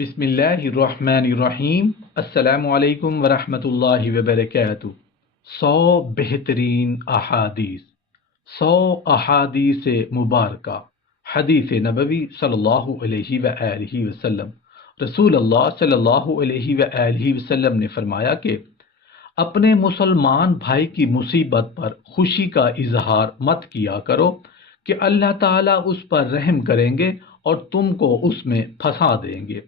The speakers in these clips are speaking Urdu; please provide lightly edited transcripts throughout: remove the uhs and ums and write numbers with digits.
بسم اللہ الرحمن الرحیم۔ السلام علیکم ورحمۃ اللہ وبرکاتہ۔ 100 بہترین احادیث، 100 احادیث مبارکہ، حدیث نبوی صلی اللہ علیہ وآلہ وسلم۔ رسول اللہ صلی اللہ علیہ وآلہ وسلم نے فرمایا کہ اپنے مسلمان بھائی کی مصیبت پر خوشی کا اظہار مت کیا کرو کہ اللہ تعالیٰ اس پر رحم کریں گے اور تم کو اس میں پھنسا دیں گے۔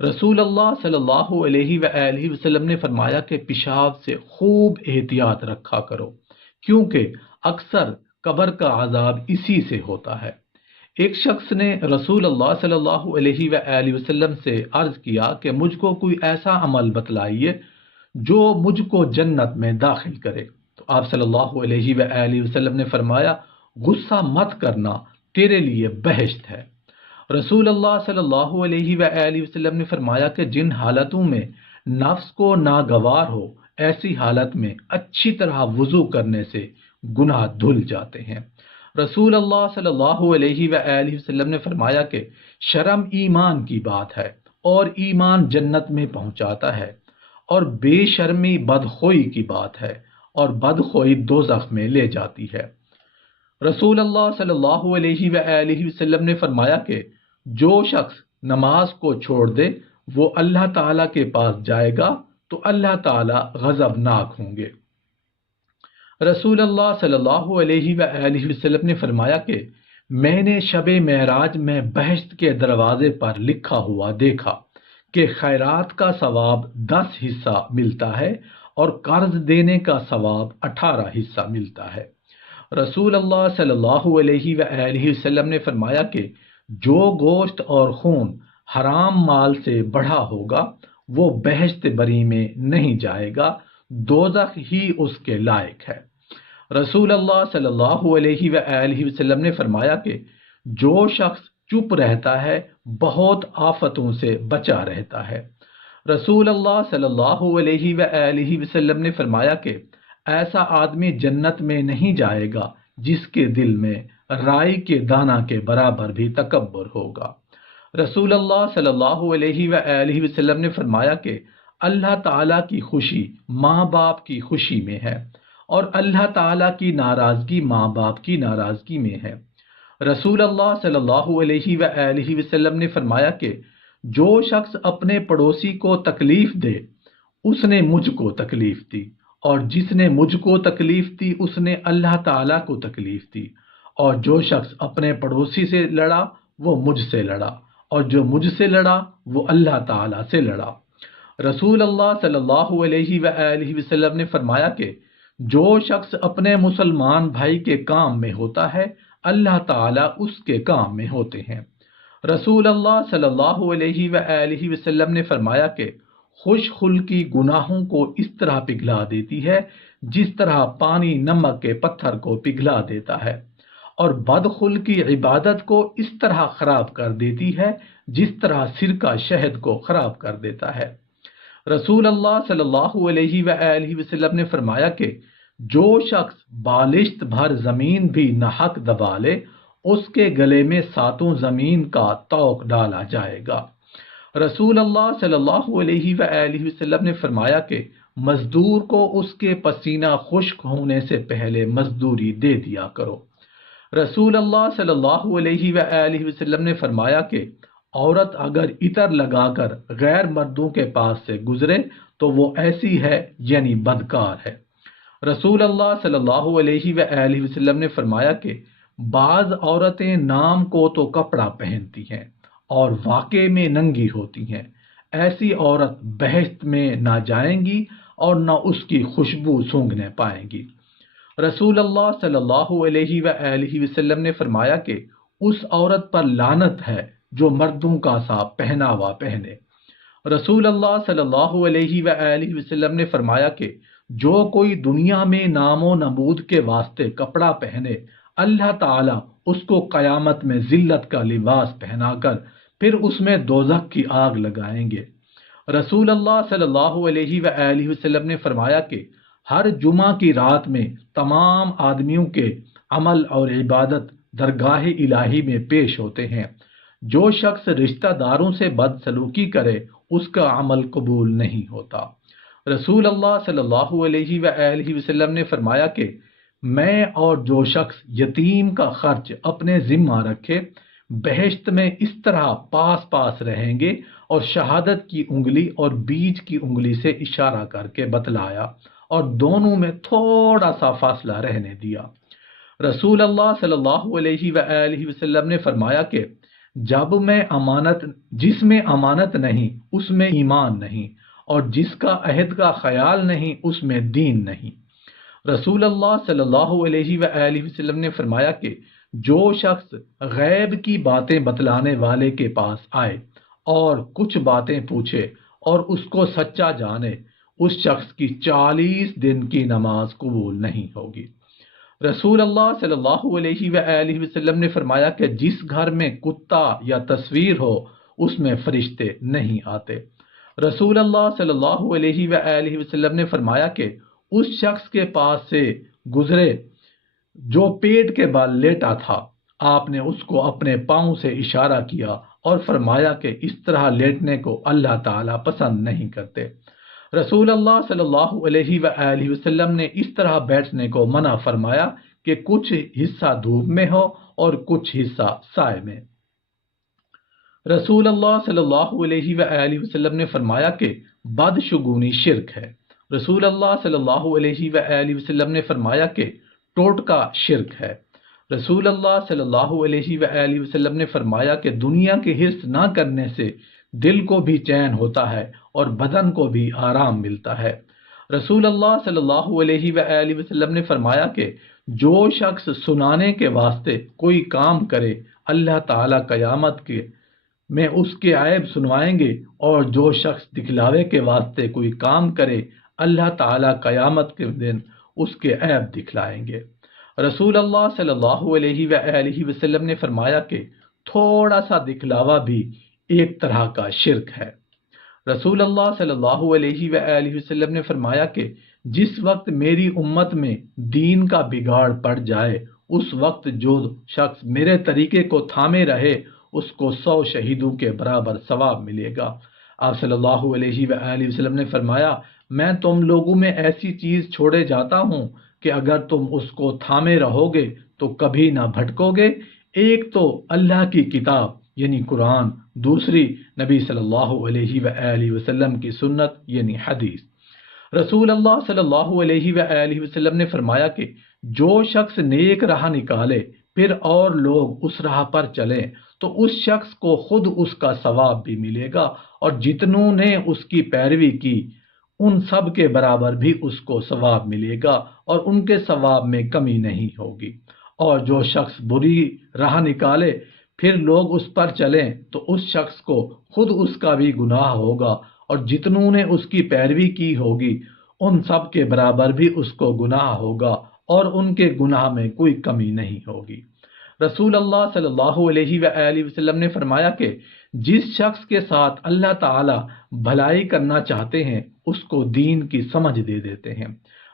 رسول اللہ صلی اللہ علیہ وآلہ وسلم نے فرمایا کہ پیشاب سے خوب احتیاط رکھا کرو، کیونکہ اکثر قبر کا عذاب اسی سے ہوتا ہے۔ ایک شخص نے رسول اللہ صلی اللہ علیہ وآلہ وسلم سے عرض کیا کہ مجھ کو کوئی ایسا عمل بتلائیے جو مجھ کو جنت میں داخل کرے۔ تو آپ صلی اللہ علیہ وآلہ وسلم نے فرمایا، غصہ مت کرنا، تیرے لیے بہشت ہے۔ رسول اللہ صلی اللہ علیہ وآلہ وسلم نے فرمایا کہ جن حالتوں میں نفس کو ناگوار ہو، ایسی حالت میں اچھی طرح وضو کرنے سے گناہ دھل جاتے ہیں۔ رسول اللہ صلی اللہ علیہ وآلہ وسلم نے فرمایا کہ شرم ایمان کی بات ہے اور ایمان جنت میں پہنچاتا ہے، اور بے شرمی بدخوئی کی بات ہے اور بدخوئی دوزخ میں لے جاتی ہے۔ رسول اللہ صلی اللہ علیہ وآلہ وسلم نے فرمایا کہ جو شخص نماز کو چھوڑ دے وہ اللہ تعالیٰ کے پاس جائے گا تو اللہ تعالیٰ غضبناک ہوں گے۔ رسول اللہ صلی اللہ علیہ وآلہ وسلم نے فرمایا کہ میں نے شب معراج میں بہشت کے دروازے پر لکھا ہوا دیکھا کہ خیرات کا ثواب 10 حصہ ملتا ہے اور قرض دینے کا ثواب 18 حصہ ملتا ہے۔ رسول اللہ صلی اللہ علیہ وآلہ وسلم نے فرمایا کہ جو گوشت اور خون حرام مال سے بڑھا ہوگا وہ بہشت بری میں نہیں جائے گا، دوزخ ہی اس کے لائق ہے۔ رسول اللہ صلی اللہ علیہ وآلہ وسلم نے فرمایا کہ جو شخص چپ رہتا ہے بہت آفتوں سے بچا رہتا ہے۔ رسول اللہ صلی اللہ علیہ وآلہ وسلم نے فرمایا کہ ایسا آدمی جنت میں نہیں جائے گا جس کے دل میں رائی کے دانہ کے برابر بھی تکبر ہوگا۔ رسول اللہ صلی اللہ علیہ وآلہ وسلم نے فرمایا کہ اللہ تعالیٰ کی خوشی ماں باپ کی خوشی میں ہے اور اللہ تعالیٰ کی ناراضگی ماں باپ کی ناراضگی میں ہے۔ رسول اللہ صلی اللہ علیہ وآلہ وسلم نے فرمایا کہ جو شخص اپنے پڑوسی کو تکلیف دے اس نے مجھ کو تکلیف دی، اور جس نے مجھ کو تکلیف دی اس نے اللہ تعالیٰ کو تکلیف دی، اور جو شخص اپنے پڑوسی سے لڑا وہ مجھ سے لڑا، اور جو مجھ سے لڑا وہ اللہ تعالیٰ سے لڑا۔ رسول اللہ صلی اللہ علیہ وآلہ وسلم نے فرمایا کہ جو شخص اپنے مسلمان بھائی کے کام میں ہوتا ہے اللہ تعالیٰ اس کے کام میں ہوتے ہیں۔ رسول اللہ صلی اللہ علیہ وآلہ وسلم نے فرمایا کہ خوش خلقی گناہوں کو اس طرح پگھلا دیتی ہے جس طرح پانی نمک کے پتھر کو پگھلا دیتا ہے، اور بدخلقی عبادت کو اس طرح خراب کر دیتی ہے جس طرح سرکہ شہد کو خراب کر دیتا ہے۔ رسول اللہ صلی اللہ علیہ وآلہ وسلم نے فرمایا کہ جو شخص بالشت بھر زمین بھی ناحق دبا لے اس کے گلے میں 7 زمین کا طوق ڈالا جائے گا۔ رسول اللہ صلی اللہ علیہ وآلہ وسلم نے فرمایا کہ مزدور کو اس کے پسینہ خشک ہونے سے پہلے مزدوری دے دیا کرو۔ رسول اللہ صلی اللہ علیہ وآلہ وسلم نے فرمایا کہ عورت اگر عطر لگا کر غیر مردوں کے پاس سے گزرے تو وہ ایسی ہے یعنی بدکار ہے۔ رسول اللہ صلی اللہ علیہ وآلہ وسلم نے فرمایا کہ بعض عورتیں نام کو تو کپڑا پہنتی ہیں اور واقع میں ننگی ہوتی ہیں، ایسی عورت بہشت میں نہ جائیں گی اور نہ اس کی خوشبو سونگھنے پائیں گی۔ رسول اللہ صلی اللہ علیہ وآلہ وسلم نے فرمایا کہ اس عورت پر لعنت ہے جو مردوں کا سا پہناوا پہنے۔ رسول اللہ صلی اللہ علیہ وآلہ وسلم نے فرمایا کہ جو کوئی دنیا میں نام و نمود کے واسطے کپڑا پہنے اللہ تعالیٰ اس کو قیامت میں ذلت کا لباس پہنا کر پھر اس میں دوزخ کی آگ لگائیں گے۔ رسول اللہ صلی اللہ علیہ وآلہ وسلم نے فرمایا کہ ہر جمعہ کی رات میں تمام آدمیوں کے عمل اور عبادت درگاہ الہی میں پیش ہوتے ہیں، جو شخص رشتہ داروں سے بدسلوکی کرے اس کا عمل قبول نہیں ہوتا۔ رسول اللہ صلی اللہ علیہ وآلہ وسلم نے فرمایا کہ میں اور جو شخص یتیم کا خرچ اپنے ذمہ رکھے بہشت میں اس طرح پاس پاس رہیں گے، اور شہادت کی انگلی اور بیچ کی انگلی سے اشارہ کر کے بتلایا اور دونوں میں تھوڑا سا فاصلہ رہنے دیا۔ رسول اللہ صلی اللہ علیہ وآلہ وسلم نے فرمایا کہ جس میں امانت نہیں اس میں ایمان نہیں، اور جس کا عہد کا خیال نہیں اس میں دین نہیں۔ رسول اللہ صلی اللہ علیہ وآلہ وسلم نے فرمایا کہ جو شخص غیب کی باتیں بتلانے والے کے پاس آئے اور کچھ باتیں پوچھے اور اس کو سچا جانے، اس شخص کی 40 دن کی نماز قبول نہیں ہوگی۔ رسول اللہ صلی اللہ علیہ وآلہ وسلم نے فرمایا کہ جس گھر میں کتا یا تصویر ہو اس میں فرشتے نہیں آتے۔ رسول اللہ صلی اللہ علیہ وآلہ وسلم نے فرمایا کہ اس شخص کے پاس سے گزرے جو پیٹ کے بال لیٹا تھا، آپ نے اس کو اپنے پاؤں سے اشارہ کیا اور فرمایا کہ اس طرح لیٹنے کو اللہ تعالیٰ پسند نہیں کرتے۔ رسول اللہ صلی اللہ علیہ وآلہ وسلم نے اس طرح بیٹھنے کو منع فرمایا کہ کچھ حصہ دھوپ میں ہو اور کچھ حصہ سائے میں۔ رسول اللہ صلی اللہ علیہ وآلہ وسلم نے فرمایا کہ بدشگونی شرک ہے۔ رسول اللہ صلی اللہ علیہ وآلہ وسلم نے فرمایا کہ ٹوٹکا شرک ہے۔ رسول اللہ صلی اللہ علیہ وآلہ وسلم نے فرمایا کہ دنیا کے حرص نہ کرنے سے دل کو بھی چین ہوتا ہے اور بدن کو بھی آرام ملتا ہے۔ رسول اللہ صلی اللہ علیہ وآلہ وسلم نے فرمایا کہ جو شخص سنانے کے واسطے کوئی کام کرے اللہ تعالیٰ قیامت میں اس کے عیب سنوائیں گے، اور جو شخص دکھلاوے کے واسطے کوئی کام کرے اللہ تعالیٰ قیامت کے دن اس کے عیب دکھلائیں گے۔ رسول اللہ صلی اللہ علیہ وآلہ وسلم نے فرمایا کہ تھوڑا سا دکھلاوا بھی ایک طرح کا شرک ہے۔ رسول اللہ صلی اللہ علیہ وآلہ وسلم نے فرمایا کہ جس وقت میری امت میں دین کا بگاڑ پڑ جائے اس وقت جو شخص میرے طریقے کو تھامے رہے اس کو 100 شہیدوں کے برابر ثواب ملے گا۔ آپ صلی اللہ علیہ وآلہ وسلم نے فرمایا میں تم لوگوں میں ایسی چیز چھوڑے جاتا ہوں کہ اگر تم اس کو تھامے رہو گے تو کبھی نہ بھٹکو گے۔ ایک تو اللہ کی کتاب یعنی قرآن، دوسری نبی صلی اللہ علیہ وآلہ وسلم کی سنت یعنی حدیث۔ رسول اللہ صلی اللہ علیہ وآلہ وسلم نے فرمایا کہ جو شخص نیک راہ نکالے پھر اور لوگ اس راہ پر چلیں تو اس شخص کو خود اس کا ثواب بھی ملے گا، اور جتنوں نے اس کی پیروی کی ان سب کے برابر بھی اس کو ثواب ملے گا، اور ان کے ثواب میں کمی نہیں ہوگی۔ اور جو شخص بری راہ نکالے پھر لوگ اس پر چلیں تو اس شخص کو خود اس کا بھی گناہ ہوگا، اور جتنوں نے اس کی پیروی کی ہوگی ان سب کے برابر بھی اس کو گناہ ہوگا، اور ان کے گناہ میں کوئی کمی نہیں ہوگی۔ رسول اللہ صلی اللہ علیہ وآلہ وسلم نے فرمایا کہ جس شخص کے ساتھ اللہ تعالی بھلائی کرنا چاہتے ہیں اس کو دین کی سمجھ دے دیتے ہیں۔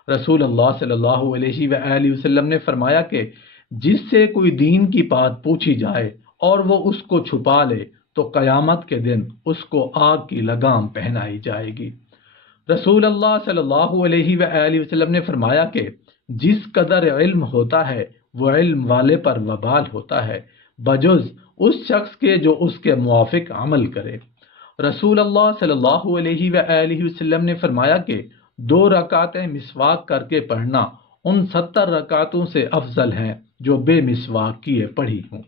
رسول اللہ صلی اللہ علیہ وآلہ وسلم نے فرمایا کہ جس سے کوئی دین کی بات پوچھی جائے اور وہ اس کو چھپا لے تو قیامت کے دن اس کو آگ کی لگام پہنائی جائے گی۔ رسول اللہ صلی اللہ علیہ وآلہ وسلم نے فرمایا کہ جس قدر علم ہوتا ہے وہ علم والے پر وبال ہوتا ہے بجز اس شخص کے جو اس کے موافق عمل کرے۔ رسول اللہ صلی اللہ علیہ وآلہ وسلم نے فرمایا کہ 2 رکعتیں مسواک کر کے پڑھنا ان 70 رکعتوں سے افضل ہیں جو بے مسواک کیے پڑھی ہوں۔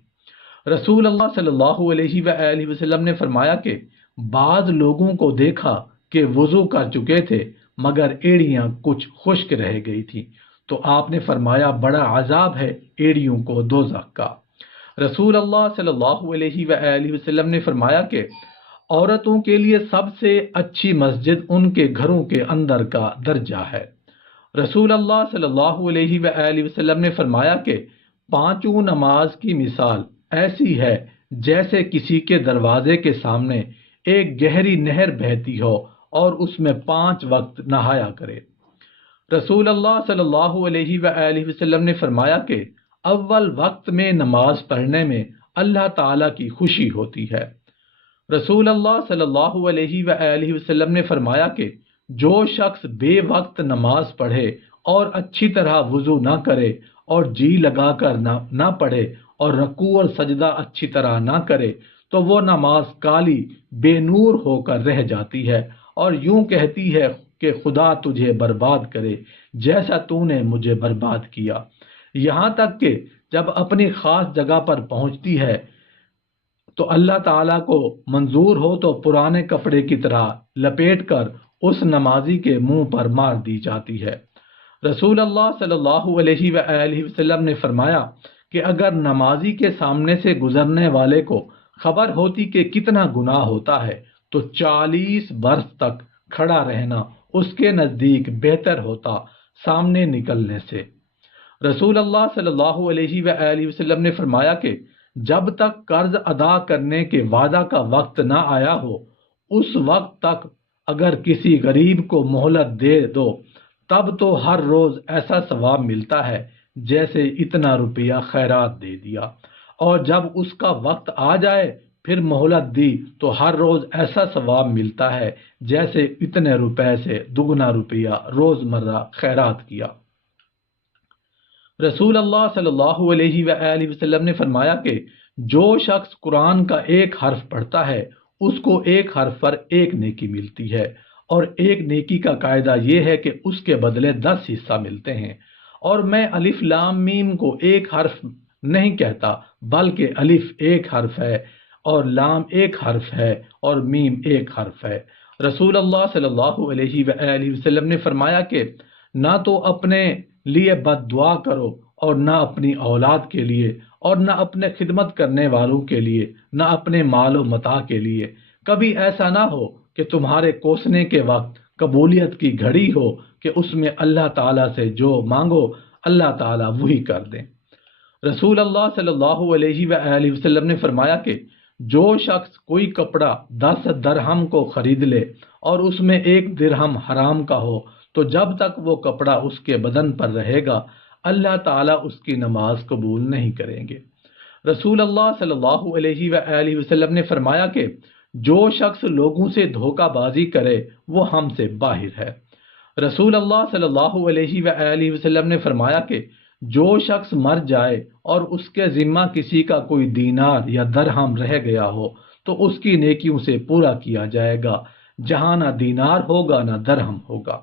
رسول اللہ صلی اللہ علیہ وآلہ وسلم نے فرمایا کہ بعض لوگوں کو دیکھا کہ وضو کر چکے تھے مگر ایڑیاں کچھ خشک رہ گئی تھی، تو آپ نے فرمایا بڑا عذاب ہے ایڑیوں کو دوزخ کا۔ رسول اللہ صلی اللہ علیہ وآلہ وسلم نے فرمایا کہ عورتوں کے لیے سب سے اچھی مسجد ان کے گھروں کے اندر کا درجہ ہے۔ رسول اللہ صلی اللہ علیہ وآلہ وسلم نے فرمایا کہ 5 نماز کی مثال ایسی ہے جیسے کسی کے دروازے کے سامنے ایک گہری نہر بہتی ہو اور اس میں 5 وقت نہایا کرے۔ رسول اللہ صلی اللہ علیہ وآلہ وسلم نے فرمایا کہ اول وقت میں نماز پڑھنے میں اللہ تعالیٰ کی خوشی ہوتی ہے۔ رسول اللہ صلی اللہ علیہ وآلہ وسلم نے فرمایا کہ جو شخص بے وقت نماز پڑھے اور اچھی طرح وضو نہ کرے اور جی لگا کر نہ پڑھے اور رکوع اور سجدہ اچھی طرح نہ کرے تو وہ نماز کالی بے نور ہو کر رہ جاتی ہے اور یوں کہتی ہے کہ خدا تجھے برباد کرے جیسا تو نے مجھے برباد کیا، یہاں تک کہ جب اپنی خاص جگہ پر پہنچتی ہے تو اللہ تعالیٰ کو منظور ہو تو پرانے کپڑے کی طرح لپیٹ کر اس نمازی کے منہ پر مار دی جاتی ہے۔ رسول اللہ صلی اللہ علیہ وآلہ وسلم نے فرمایا کہ اگر نمازی کے سامنے سے گزرنے والے کو خبر ہوتی کہ کتنا گناہ ہوتا ہے تو 40 برس تک کھڑا رہنا اس کے نزدیک بہتر ہوتا سامنے نکلنے سے۔ رسول اللہ صلی اللہ علیہ وآلہ وسلم نے فرمایا کہ جب تک قرض ادا کرنے کے وعدہ کا وقت نہ آیا ہو اس وقت تک اگر کسی غریب کو مہلت دے دو تب تو ہر روز ایسا ثواب ملتا ہے جیسے اتنا روپیہ خیرات دے دیا، اور جب اس کا وقت آ جائے پھر مہلت دی تو ہر روز ایسا ثواب ملتا ہے جیسے اتنے روپے سے دگنا روپیہ روز مرہ خیرات کیا۔ رسول اللہ صلی اللہ علیہ وآلہ وسلم نے فرمایا کہ جو شخص قرآن کا ایک حرف پڑھتا ہے اس کو ایک حرف پر ایک نیکی ملتی ہے، اور ایک نیکی کا قاعدہ یہ ہے کہ اس کے بدلے 10 حصہ ملتے ہیں۔ اور میں الف لام میم کو ایک حرف نہیں کہتا بلکہ الف ایک حرف ہے اور لام ایک حرف ہے اور میم ایک حرف ہے۔ رسول اللہ صلی اللہ علیہ وآلہ وسلم نے فرمایا کہ نہ تو اپنے لیے بد دعا کرو اور نہ اپنی اولاد کے لیے اور نہ اپنے خدمت کرنے والوں کے لیے، نہ اپنے مال و متاع کے لیے۔ کبھی ایسا نہ ہو کہ تمہارے کوسنے کے وقت قبولیت کی گھڑی ہو کہ اس میں اللہ تعالیٰ سے جو مانگو اللہ تعالیٰ وہی کر دیں۔ رسول اللہ صلی اللہ علیہ وآلہ وسلم نے فرمایا کہ جو شخص کوئی کپڑا 10 درہم کو خرید لے اور اس میں 1 درہم حرام کا ہو تو جب تک وہ کپڑا اس کے بدن پر رہے گا اللہ تعالیٰ اس کی نماز قبول نہیں کریں گے۔ رسول اللہ صلی اللہ علیہ وآلہ وسلم نے فرمایا کہ جو شخص لوگوں سے دھوکہ بازی کرے وہ ہم سے باہر ہے۔ رسول اللہ صلی اللہ علیہ وآلہ وسلم نے فرمایا کہ جو شخص مر جائے اور اس کے ذمہ کسی کا کوئی دینار یا درہم رہ گیا ہو تو اس کی نیکیوں سے پورا کیا جائے گا، جہاں نہ دینار ہوگا نہ درہم ہوگا۔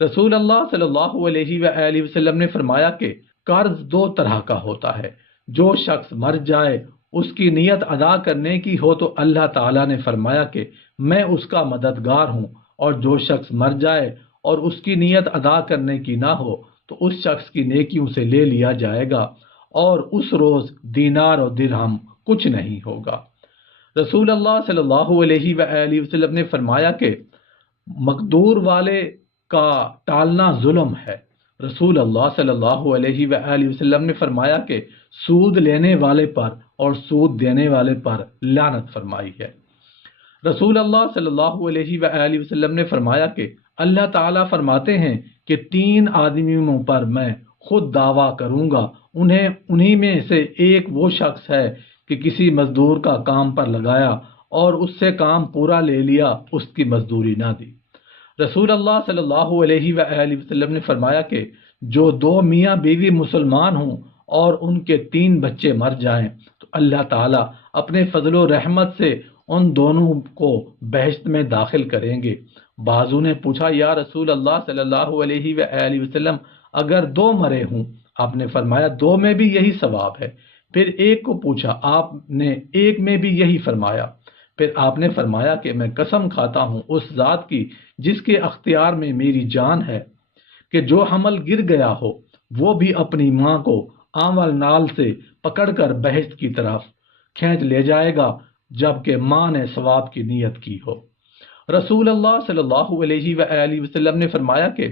رسول اللہ صلی اللہ علیہ وآلہ وسلم نے فرمایا کہ قرض 2 طرح کا ہوتا ہے، جو شخص مر جائے اس کی نیت ادا کرنے کی ہو تو اللہ تعالیٰ نے فرمایا کہ میں اس کا مددگار ہوں، اور جو شخص مر جائے اور اس کی نیت ادا کرنے کی نہ ہو تو اس شخص کی نیکیوں سے لے لیا جائے گا اور اس روز دینار اور درہم کچھ نہیں ہوگا۔ رسول اللہ صلی اللہ علیہ وآلہ وسلم نے فرمایا کہ مقدور والے کا ٹالنا ظلم ہے۔ رسول اللہ صلی اللہ علیہ وآلہ وسلم نے فرمایا کہ سود لینے والے پر اور سود دینے والے پر لعنت فرمائی ہے۔ رسول اللہ صلی اللہ علیہ وآلہ وسلم نے فرمایا کہ اللہ تعالیٰ فرماتے ہیں کہ 3 آدمیوں پر میں خود دعویٰ کروں گا، انہی میں سے ایک وہ شخص ہے کہ کسی مزدور کا کام پر لگایا اور اس سے کام پورا لے لیا، اس کی مزدوری نہ دی۔ رسول اللہ صلی اللہ علیہ وآلہ وسلم نے فرمایا کہ جو 2 میاں بیوی مسلمان ہوں اور ان کے 3 بچے مر جائیں تو اللہ تعالیٰ اپنے فضل و رحمت سے ان دونوں کو بہشت میں داخل کریں گے۔ بعضوں نے پوچھا یا رسول اللہ صلی اللہ علیہ وآلہ وسلم اگر 2 مرے ہوں؟ آپ نے فرمایا 2 میں بھی یہی ثواب ہے۔ پھر ایک کو پوچھا، آپ نے ایک میں بھی یہی فرمایا۔ پھر آپ نے فرمایا کہ میں قسم کھاتا ہوں اس ذات کی جس کے اختیار میں میری جان ہے کہ جو حمل گر گیا ہو وہ بھی اپنی ماں کو آمل نال سے پکڑ کر بہشت کی طرف کھینچ لے جائے گا جبکہ ماں نے ثواب کی نیت کی ہو۔ رسول اللہ صلی اللہ علیہ وآلہ وسلم نے فرمایا کہ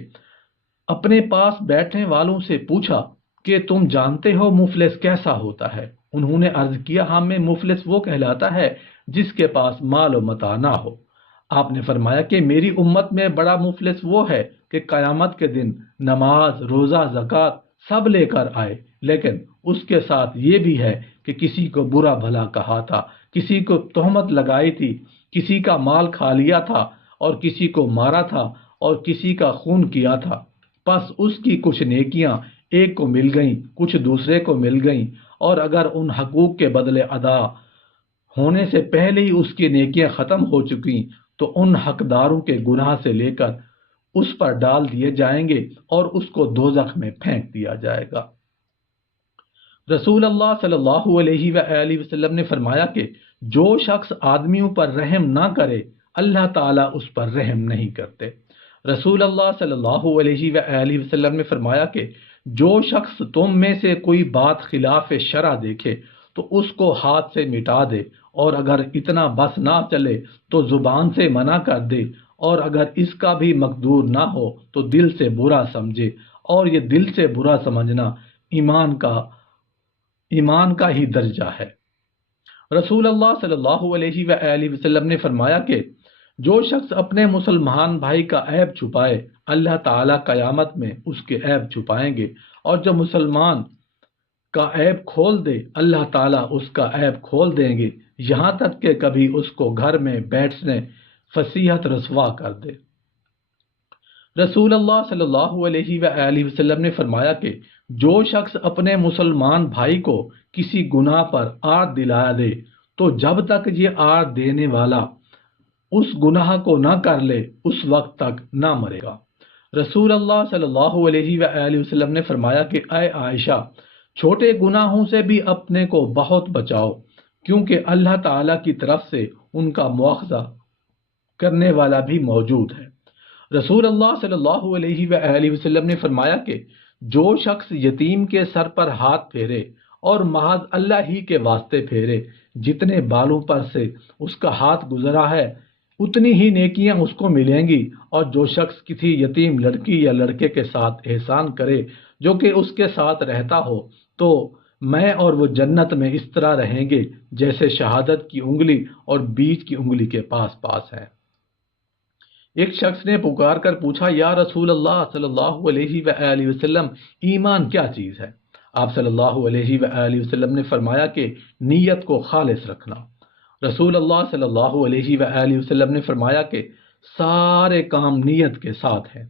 اپنے پاس بیٹھنے والوں سے پوچھا کہ تم جانتے ہو مفلس کیسا ہوتا ہے؟ انہوں نے عرض کیا ہم میں مفلس وہ کہلاتا ہے جس کے پاس مال و متاع نہ ہو۔ آپ نے فرمایا کہ میری امت میں بڑا مفلس وہ ہے کہ قیامت کے دن نماز، روزہ، زکوٰۃ سب لے کر آئے لیکن اس کے ساتھ یہ بھی ہے کہ کسی کو برا بھلا کہا تھا، کسی کو تہمت لگائی تھی، کسی کا مال کھا لیا تھا اور کسی کو مارا تھا اور کسی کا خون کیا تھا، پس اس کی کچھ نیکیاں ایک کو مل گئیں، کچھ دوسرے کو مل گئیں، اور اگر ان حقوق کے بدلے ادا ہونے سے پہلے ہی اس کی نیکیاں ختم ہو چکی تو ان حقداروں کے گناہ سے لے کر اس پر ڈال دیے جائیں گے اور اس کو دوزخ میں پھینک دیا جائے گا۔ رسول اللہ صلی اللہ علیہ وآلہ وسلم نے فرمایا کہ جو شخص آدمیوں پر رحم نہ کرے اللہ تعالیٰ اس پر رحم نہیں کرتے۔ رسول اللہ صلی اللہ علیہ وآلہ وسلم نے فرمایا کہ جو شخص تم میں سے کوئی بات خلاف شرع دیکھے تو اس کو ہاتھ سے مٹا دے، اور اگر اتنا بس نہ چلے تو زبان سے منع کر دے، اور اگر اس کا بھی مقدور نہ ہو تو دل سے برا سمجھے، اور یہ دل سے برا سمجھنا ایمان کا ہی درجہ ہے۔ رسول اللہ صلی اللہ علیہ وآلہ وسلم نے فرمایا کہ جو شخص اپنے مسلمان بھائی کا عیب چھپائے اللہ تعالیٰ قیامت میں اس کے عیب چھپائیں گے، اور جو مسلمان کا عیب کھول دے اللہ تعالیٰ اس کا عیب کھول دیں گے، یہاں تک کہ کبھی اس کو گھر میں بیٹھنے فضیحت رسوا کر دے۔ رسول اللہ صلی اللہ علیہ وآلہ وسلم نے فرمایا کہ جو شخص اپنے مسلمان بھائی کو کسی گناہ پر آڑ دلا دے تو جب تک یہ آڑ دینے والا اس گناہ کو نہ کر لے اس وقت تک نہ مرے گا۔ رسول اللہ صلی اللہ علیہ وآلہ وسلم نے فرمایا کہ اے عائشہ، چھوٹے گناہوں سے بھی اپنے کو بہت بچاؤ، کیونکہ اللہ تعالیٰ کی طرف سے ان کا مواخذہ کرنے والا بھی موجود ہے۔ رسول اللہ صلی اللہ علیہ وآلہ وسلم نے فرمایا کہ جو شخص یتیم کے سر پر ہاتھ پھیرے اور محض اللہ ہی کے واسطے پھیرے، جتنے بالوں پر سے اس کا ہاتھ گزرا ہے اتنی ہی نیکیاں اس کو ملیں گی، اور جو شخص کسی یتیم لڑکی یا لڑکے کے ساتھ احسان کرے جو کہ اس کے ساتھ رہتا ہو تو میں اور وہ جنت میں اس طرح رہیں گے جیسے شہادت کی انگلی اور بیچ کی انگلی کے پاس پاس ہے۔ ایک شخص نے پکار کر پوچھا، یا رسول اللہ صلی اللہ علیہ وآلہ وسلم، ایمان کیا چیز ہے؟ آپ صلی اللہ علیہ وآلہ وسلم نے فرمایا کہ نیت کو خالص رکھنا۔ رسول اللہ صلی اللہ علیہ وآلہ وسلم نے فرمایا کہ سارے کام نیت کے ساتھ ہیں۔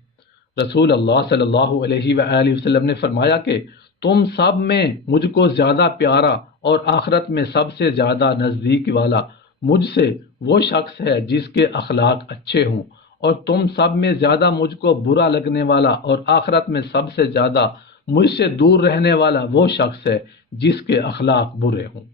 رسول اللہ صلی اللہ علیہ وآلہ وسلم نے فرمایا کہ تم سب میں مجھ کو زیادہ پیارا اور آخرت میں سب سے زیادہ نزدیک والا مجھ سے وہ شخص ہے جس کے اخلاق اچھے ہوں، اور تم سب میں زیادہ مجھ کو برا لگنے والا اور آخرت میں سب سے زیادہ مجھ سے دور رہنے والا وہ شخص ہے جس کے اخلاق برے ہوں۔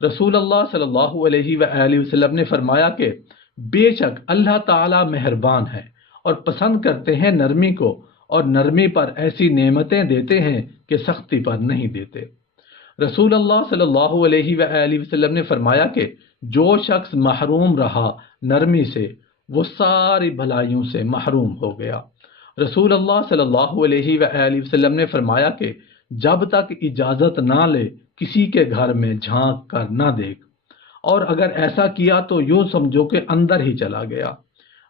رسول اللہ صلی اللہ علیہ وآلہ وسلم نے فرمایا کہ بے شک اللہ تعالی مہربان ہے اور پسند کرتے ہیں نرمی کو، اور نرمی پر ایسی نعمتیں دیتے ہیں کہ سختی پر نہیں دیتے۔ رسول اللہ صلی اللہ علیہ وآلہ وسلم نے فرمایا کہ جو شخص محروم رہا نرمی سے وہ ساری بھلائیوں سے محروم ہو گیا۔ رسول اللہ صلی اللہ علیہ وآلہ وسلم نے فرمایا کہ جب تک اجازت نہ لے کسی کے گھر میں جھانک کر نہ دیکھ، اور اگر ایسا کیا تو یوں سمجھو کہ اندر ہی چلا گیا۔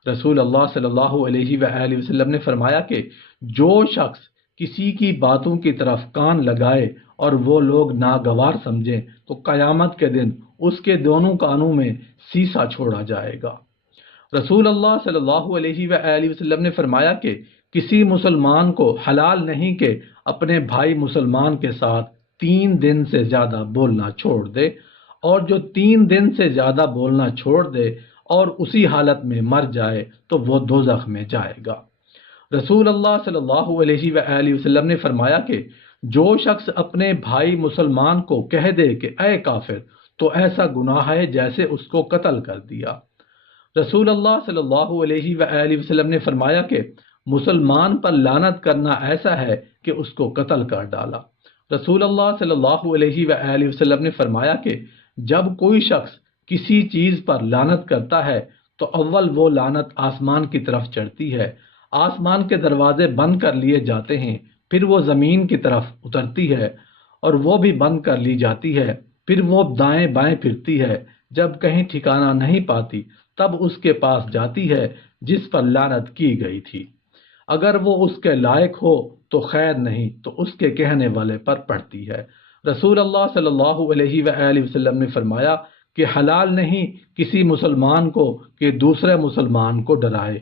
رسول اللہ صلی اللہ علیہ وآلہ وسلم نے فرمایا کہ جو شخص کسی کی باتوں کی طرف کان لگائے اور وہ لوگ ناگوار سمجھیں تو قیامت کے دن اس کے دونوں کانوں میں سیسا چھوڑا جائے گا۔ رسول اللہ صلی اللہ علیہ وآلہ وسلم نے فرمایا کہ کسی مسلمان کو حلال نہیں کہ اپنے بھائی مسلمان کے ساتھ 3 دن سے زیادہ بولنا چھوڑ دے، اور جو 3 دن سے زیادہ بولنا چھوڑ دے اور اسی حالت میں مر جائے تو وہ دوزخ میں جائے گا۔ رسول اللہ صلی اللہ علیہ وآلہ وسلم نے فرمایا کہ جو شخص اپنے بھائی مسلمان کو کہہ دے کہ اے کافر تو ایسا گناہ ہے جیسے اس کو قتل کر دیا۔ رسول اللہ صلی اللہ علیہ وآلہ وسلم نے فرمایا کہ مسلمان پر لعنت کرنا ایسا ہے کہ اس کو قتل کر ڈالا۔ رسول اللہ صلی اللہ علیہ وآلہ وسلم نے فرمایا کہ جب کوئی شخص کسی چیز پر لعنت کرتا ہے تو اول وہ لعنت آسمان کی طرف چڑھتی ہے، آسمان کے دروازے بند کر لیے جاتے ہیں، پھر وہ زمین کی طرف اترتی ہے اور وہ بھی بند کر لی جاتی ہے، پھر وہ دائیں بائیں پھرتی ہے، جب کہیں ٹھکانہ نہیں پاتی تب اس کے پاس جاتی ہے جس پر لعنت کی گئی تھی۔ اگر وہ اس کے لائق ہو تو خیر، نہیں تو اس کے کہنے والے پر پڑتی ہے۔ رسول اللہ صلی اللہ علیہ وآلہ وسلم نے فرمایا کہ حلال نہیں کسی مسلمان کو کہ دوسرے مسلمان کو ڈرائے۔